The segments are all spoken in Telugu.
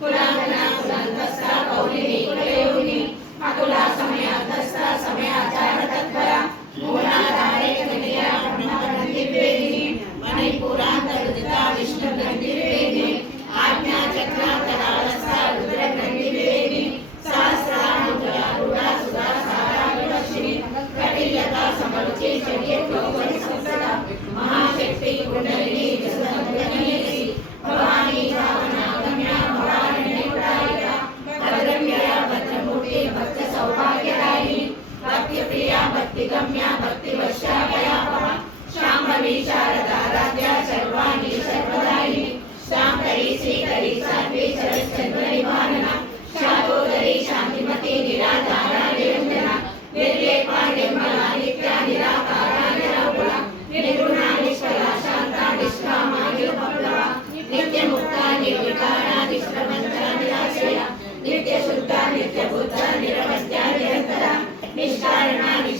కులాంగన కులంతస్థ కౌలిని కులయోగిని అకుల సమయార్థస్థ సమయాచార తత్పర మూలాధారే కనియ బ్రహ్మగ్రంథి వేదిని మణిపూరాంతరుదిత విష్ణు గ్రంథి వేదిని ఆజ్ఞా రుద్ర సుధా కటిల్యత సమరుచి మహాశక్తి కుండలిని ప్రియ భక్తి గమ్య శాంభవి శారదారాధ్య సర్వాణి సర్వదాయిని శాంకరి శ్రీకరి సాధ్వి శరశ్చంద్ర నివారణ శాతోదరి శాంతిమతి నిరాధార నిరంజన నిర్లేప నిర్మల నిత్య నిరాకార నిరాకుల నిర్గుణ నిష్కల శాంత నిష్కామ నిరుపప్లవ నిత్య ముక్త నిర్వికార నిష్ప్రపంచ నిరాశయ నిత్య శుద్ధ నిత్య బుద్ధ నిరవధ్య నిరంతర నిష్కారణ నిష్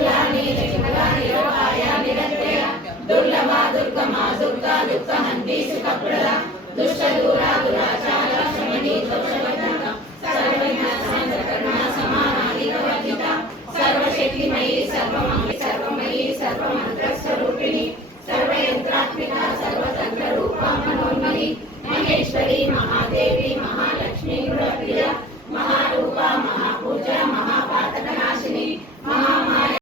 దుర్లభ దుర్గమా దుర్గా దుఃఖ హంతీసు కప్రద దుష్ట దూర దురాచార శమని దోషవర్ధక సర్వజ్ఞాన కర్ణ సమానాధిక వర్జిత సర్వశక్తిమయీ సర్వమంగళి సర్వమయీ సర్వమంత్ర స్వరూపిణి సర్వయంత్రాత్మిక సర్వతంత్ర రూపా మనోన్మని మహేశ్వరి మహాదేవి మహాలక్ష్మి గృహప్రియ